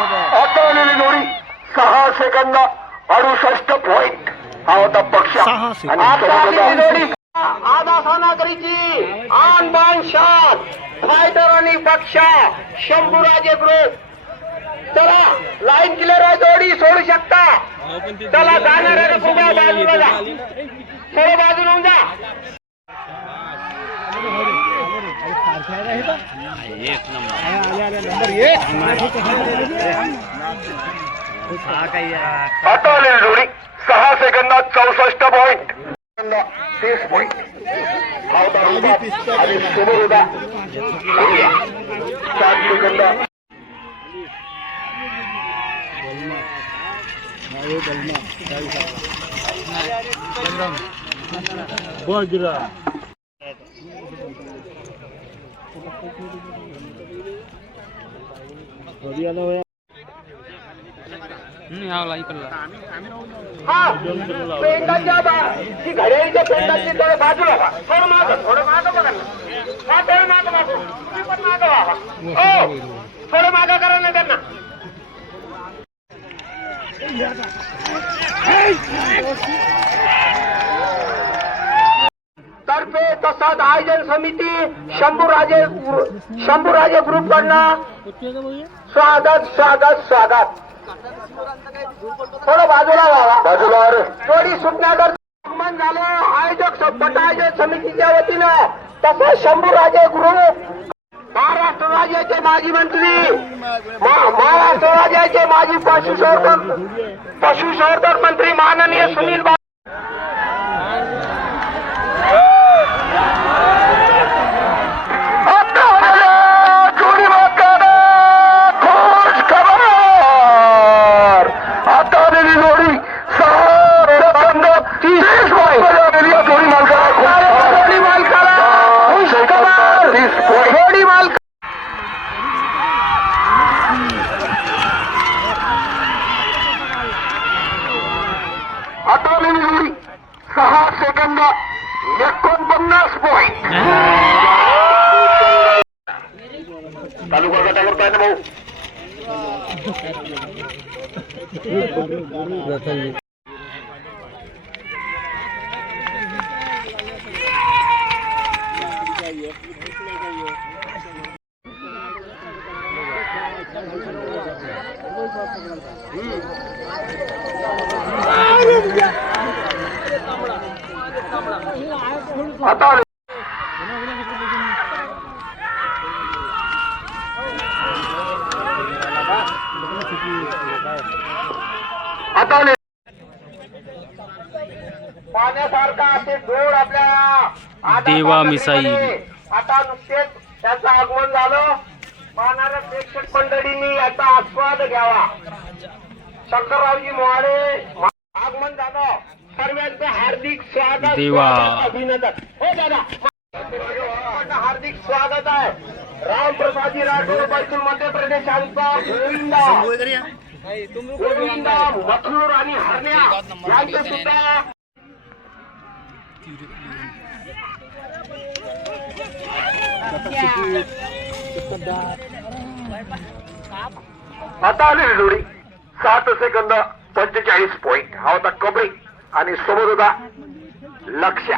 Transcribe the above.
आलेली जोडी सहा सेकंद अडुसष्ट पॉइंट हा होता पक्ष सानाकरीची आन बान शान फायटर आणि पक्षा शंभूराजे ग्रुप चला लाईन क्लिअर आहे जोडी सोडू शकता. चला जाणाऱ्या पुन्हा बाजूला जा. थोडं बाजूला होऊन जा. आता आलेली जोडी सहा सेकंदात चौसष्ट पॉईंट तीस पॉईंट हा होता आणि समोर होता सात सेकंद. हा पेंडाच्या बा- जी घड्याळीच्या पेंडाची थोडं बाजूला व्हा थोडं मागं थोडं मागं बघा ना. हा थोडं मागं मागं. तुम्ही पण मागं व्हा हो थोडं मागं करा ना त्यांना. तर्फे तसंच आयोजन समिती शंभूराजे शंभूराजे ग्रुप कडनं. स्वागत स्वागत स्वागत. थोडं बाजूला व्हावा बाजूला जोडी सुटण्याकर आगमन झालं. आयोजक आयोजक समितीच्या वतीनं तसंच शंभूराजे ग्रुप महाराष्ट्र राज्याचे माजी मंत्री महाराष्ट्र राज्याचे माजी पशुसंवर्धन पशुसंवर्धन मंत्री माननीय सुनील बा आता आलेल्या जोडी मालकांना खुश खबर आता आलेली जोडी सहा सेकंद तीस पॉइंट आलेली या जोडी मालकाला जोडी मालकाला खुश खबर. तीस पॉइंट जोडी मालक आता आलेली जोडी सहा सेकंद एकोणपन्नास पॉइंट तालुका गटावर काय ना भाऊ आता आले. आता. पाण्यासारखा असे आपल्या आता देवा मिसाईल. आता नुकतेच त्याचं आगमन झालं पाहणाऱ्या प्रेक्षक मंडळींनी याचा आस्वाद घ्यावा शंकररावजी मोहाडे आगमन झालं सर्वांचं हार्दिक स्वागत. देवा. अभिनंदन. हो दादा. हार्दिक स्वागत आहे. रामप्रसादजी राठोड मध्य प्रदेशांचा गोविंदा. गोविंदा मथुर आणि हरण्या यांचे सुद्धा. आता आलेली जोडी सात सेकंद पंचेचाळीस पॉइंट हा होता कबड्डी. आणि सोबत होता लक्ष्य